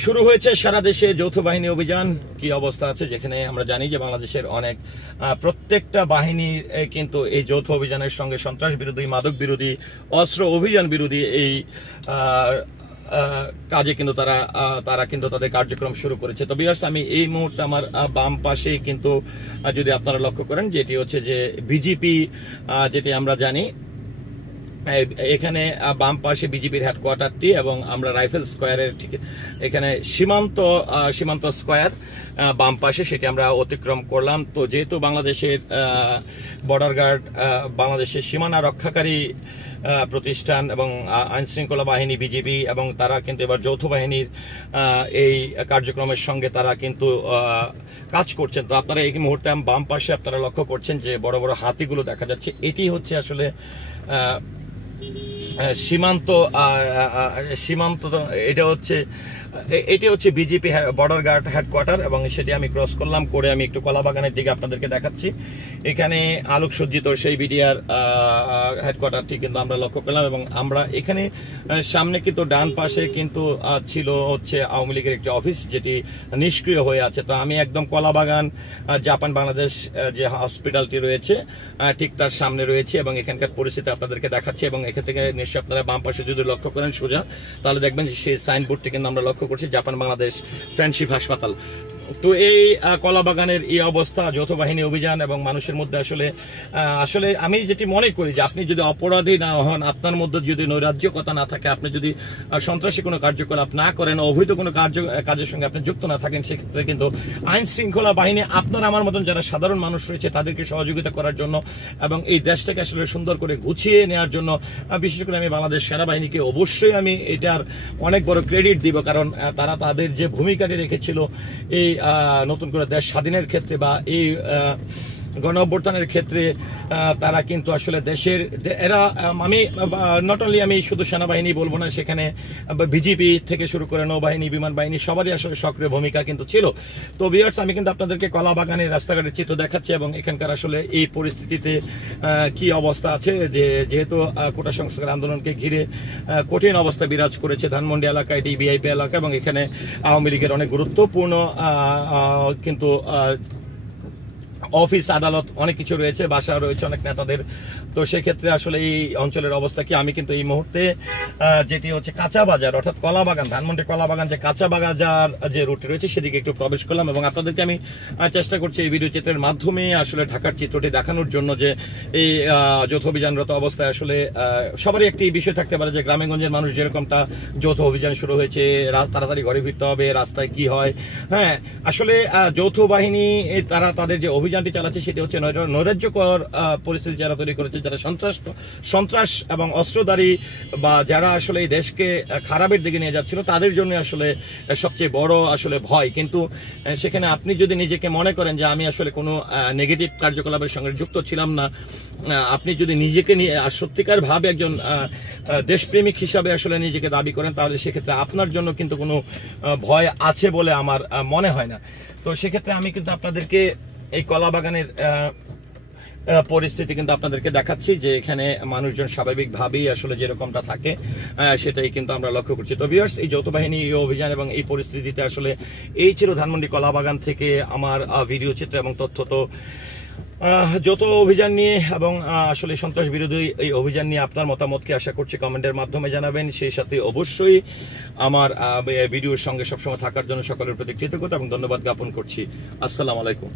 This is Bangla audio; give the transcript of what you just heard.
শুরু হয়েছে সারা দেশে যৌথ বাহিনী অভিযান। কি অবস্থা আছে, যেখানে আমরা জানি যে বাংলাদেশের অনেক প্রত্যেকটা বাহিনী কিন্তু এই যৌথ অভিযানের সঙ্গে সন্ত্রাস বিরোধী, মাদক বিরোধী, অস্ত্র অভিযান বিরোধী এই কাজে কিন্তু তারা কিন্তু তাদের কার্যক্রম শুরু করেছে। তো ভিউয়ার্স, আমি এই মুহূর্তে আমার বাম পাশে কিন্তু যদি আপনারা লক্ষ্য করেন, যেটি হচ্ছে যে বিজেপি, যেটি আমরা জানি এখানে বাম পাশে বিজেপির হেডকোয়ার্টারটি, এবং আমরা রাইফেল স্কোয়ারের ঠিক এখানে সীমান্ত স্কোয়ার বাম পাশে, সেটি আমরা অতিক্রম করলাম। তো যেহেতু বাংলাদেশের বর্ডার গার্ড, বাংলাদেশের সীমানা রক্ষাকারী প্রতিষ্ঠান এবং আইন শৃঙ্খলা বাহিনী বিজেপি, এবং তারা কিন্তু এবার যৌথ বাহিনীর এই কার্যক্রমের সঙ্গে তারা কিন্তু কাজ করছেন। তো আপনারা এই মুহূর্তে বাম পাশে আপনারা লক্ষ্য করছেন যে বড় বড় হাতিগুলো দেখা যাচ্ছে। এটি হচ্ছে আসলে সীমান্ত, এটি হচ্ছে বিজেপি বর্ডার গার্ড হেডকোয়ার্টার, এবং সেটি আমি ক্রস করলাম করে আমি একটু কলাবাগানের দিকে আপনাদেরকে দেখাচ্ছি। এখানে আলোকসজ্জিত সেই বিডিআর হেডকোয়ার্টারটি কিন্তু আমরা লক্ষ্য করলাম, এবং আমরা এখানে সামনে কিন্তু ডান পাশে কিন্তু ছিল হচ্ছে আওয়ামী লীগের একটি অফিস, যেটি নিষ্ক্রিয় হয়ে আছে। তো আমি একদম কলাবাগান জাপান বাংলাদেশ যে হসপিটালটি রয়েছে ঠিক তার সামনে রয়েছে, এবং এখানকার পরিস্থিতি আপনাদেরকে দেখাচ্ছি। এবং এখান থেকে নিশ্চয়ই আপনারা বাম পাশে যদি লক্ষ্য করেন সোজা, তাহলে দেখবেন যে সেই সাইনবোর্ডটি কিন্তু আমরা লক্ষ্য করছি, জাপান বাংলাদেশ ফ্রেন্ডশিপ হাসপাতাল। তো এই কলাবাগানের এই অবস্থা, যৌথ বাহিনী অভিযান, এবং মানুষের মধ্যে আসলে আমি যেটি মনে করি যে আপনি যদি অপরাধী না হন, আপনার মধ্যে যদি নৈরাজ্যকতা না থাকে, আপনি যদি সন্ত্রাসী কোনো কার্যকলাপ না করেন, অবৈধ কোনো কাজের সঙ্গে আপনি যুক্ত না থাকেন, সেক্ষেত্রে কিন্তু আইন শৃঙ্খলা বাহিনী আপনার আমার মতন যারা সাধারণ মানুষ রয়েছে তাদেরকে সহযোগিতা করার জন্য এবং এই দেশটাকে আসলে সুন্দর করে গুছিয়ে নেওয়ার জন্য, বিশেষ করে আমি বাংলাদেশ সেনাবাহিনীকে অবশ্যই আমি এটার অনেক বড় ক্রেডিট দিব, কারণ তারা তাদের যে ভূমিকাটি রেখেছিল এই নতুন করে দেশ স্বাধীনের ক্ষেত্রে বা এই গণ অভ্যুত্থানের ক্ষেত্রে, তারা কিন্তু আসলে দেশের আমি নট অনলি আমি শুধু সেনাবাহিনী বলবো না, সেখানে বিজিবি থেকে শুরু করে নৌবাহিনী, বিমান বাহিনী সবারই আসলে সক্রিয় ভূমিকা কিন্তু ছিল। তো ভিউয়ার্স, আমি কিন্তু আপনাদেরকে কলাবাগানের রাস্তাঘাটের চিত্র দেখাচ্ছি, এবং এখানকার আসলে এই পরিস্থিতিতে কি অবস্থা আছে, যেহেতু কোটা সংস্কার আন্দোলনকে ঘিরে কঠিন অবস্থা বিরাজ করেছে ধানমন্ডি এলাকায়, ডিবিআইপি এলাকা, এবং এখানে আওয়ামী লীগের অনেক গুরুত্বপূর্ণ কিন্তু অফিস আদালত অনেক কিছু রয়েছে, বাসা রয়েছে অনেক নেতাদের। তো সেক্ষেত্রে আসলে এই অঞ্চলের অবস্থা কি, আমি কিন্তু এই মুহূর্তে যেটি হচ্ছে কাঁচা বাজার, অর্থাৎ কলাবাগান, ধানমন্ডি কলাবাগান যে কাঁচা বাজার যে রুটে রয়েছে সেদিকে একটু প্রবেশ করলাম, এবং আপনাদেরকে আমি চেষ্টা করছি এই ভিডিও চিত্রের মাধ্যমে আসলে ঢাকার চিত্রটি দেখানোর জন্য, যে এই যৌথ অভিযানরত অবস্থায় আসলে সবারই একটি বিষয় থাকতে পারে যে গ্রামেগঞ্জের মানুষ যেরকমটা যৌথ অভিযান শুরু হয়েছে, তাড়াতাড়ি ঘরে ফিরতে হবে, রাস্তায় কি হয়। হ্যাঁ, আসলে যৌথ বাহিনী তারা তাদের যে অভিযানটি চালাচ্ছে সেটি হচ্ছে নৈরাজ্যকর পরিস্থিতি যারা তৈরি করেছে, যারা সন্ত্রাস এবং অস্ত্রধারী বা যারা আসলে এই দেশকে খারাপের দিকে নিয়ে যাচ্ছিল, তাদের জন্য আসলে সবচেয়ে বড় আসলে ভয়। কিন্তু সেখানে আপনি যদি নিজেকে মনে করেন যে আমি আসলে কোনো নেগেটিভ কার্যকলাপের সঙ্গে যুক্ত ছিলাম না, আপনি যদি নিজেকে নিয়ে সত্যিকার ভাবে একজন দেশপ্রেমিক হিসাবে আসলে নিজেকে দাবি করেন, তাহলে সেক্ষেত্রে আপনার জন্য কিন্তু কোনো ভয় আছে বলে আমার মনে হয় না। তো সেক্ষেত্রে আমি কিন্তু আপনাদেরকে এই কলাবাগানের পরিস্থিতি কিন্তু আপনাদেরকে দেখাচ্ছি, যে এখানে মানুষজন স্বাভাবিকভাবেই আসলে যেরকমটা থাকে সেটাই কিন্তু আমরা লক্ষ্য করছি। তো ভিউয়ার্স, এই যৌথ বাহিনী অভিযান এবং এই পরিস্থিতিতে আসলে এই ছিল ধানমন্ডি কলাবাগান থেকে আমার ভিডিও চিত্র এবং তথ্য। তো যৌথ অভিযান নিয়ে এবং আসলে সন্ত্রাস বিরোধী এই অভিযান নিয়ে আপনার মতামতকে আশা করছি কমেন্টের মাধ্যমে জানাবেন। সেই সাথে অবশ্যই আমার ভিডিওর সঙ্গে সবসময় থাকার জন্য সকলের প্রতি কৃতজ্ঞতা এবং ধন্যবাদ জ্ঞাপন করছি। আসসালামু আলাইকুম।